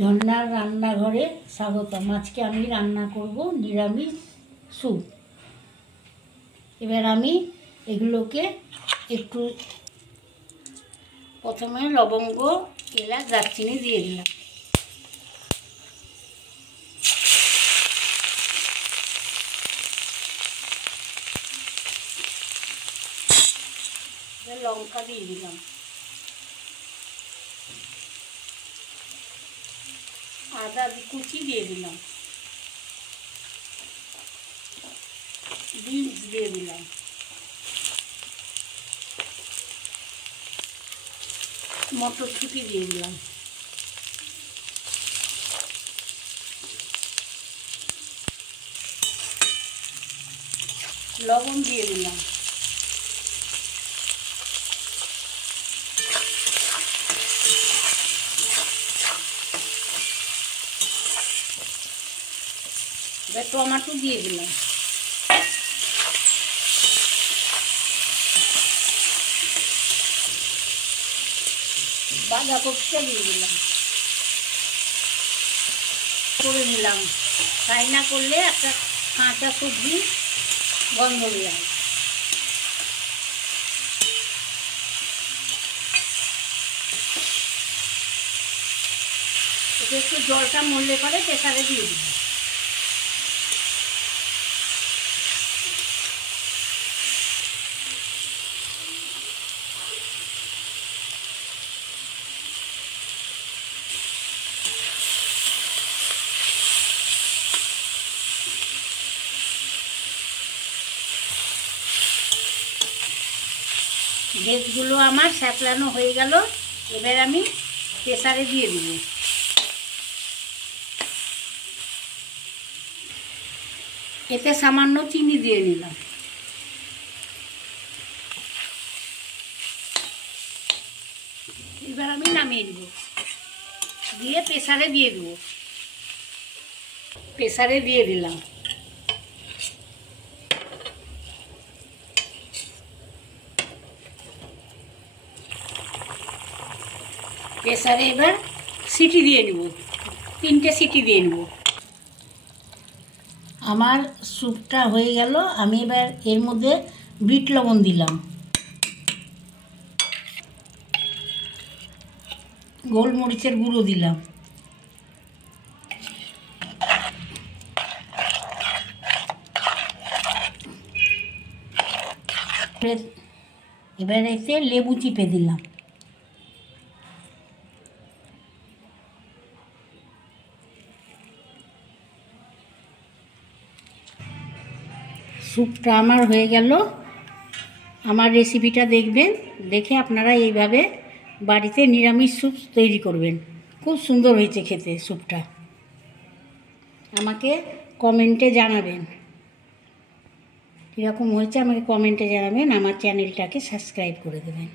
ঝর্ণার রান্নাঘরে স্বাগতম। আজকে আমি রান্না করব নিরামিষ স্যুপ। এবার আমি এগুলোকে একটু প্রথমে লবঙ্গ, এলাচ, দারচিনি দিয়ে দিলাম। লঙ্কা দিয়ে দিলাম, আদা কুচি দিয়ে দিলাম, বিনস দিয়ে দিলাম, মটরশুঁটি দিয়ে দিলাম, লবণ দিয়ে দিলাম, এবার টমেটো দিয়ে দিলাম, বাঁধাকপিটা দিয়ে দিলাম, করে নিলাম। ফ্রাই না করলে একটা কাঁচা সবজি গন্ধ বের হয়। এটা একটু জলটা মরলে পরে প্রেসারে দিয়ে দিলাম। ভেজগুলো আমার স্যাঁতলানো হয়ে গেল। এবার আমি প্রেসারে দিয়ে দিব। এতে সামান্য চিনি দিয়ে নিলাম। এবার আমি নামিয়ে দেব, দিয়ে প্রেসারে দিয়ে দেব। প্রেসারে দিয়ে দিলাম। প্রেসারে এবার সিটি দিয়ে নেব, 3টে সিটি দিয়ে নেব। আমার স্যুপটা হয়ে গেল। আমি এবার এর মধ্যে বিট লবণ দিলাম, গোলমরিচের গুঁড়ো দিলাম, এবার এতে লেবু চিপে দিলাম। স্যুপটা আমার হয়ে গেল। আমার রেসিপিটা দেখবেন, দেখে আপনারা এইভাবে বাড়িতে নিরামিষ স্যুপ তৈরি করবেন। খুব সুন্দর হয়েছে খেতে স্যুপটা। আমাকে কমেন্টে জানাবেন কীরকম হয়েছে, আমাকে কমেন্টে জানাবেন। আমার চ্যানেলটাকে সাবস্ক্রাইব করে দেবেন।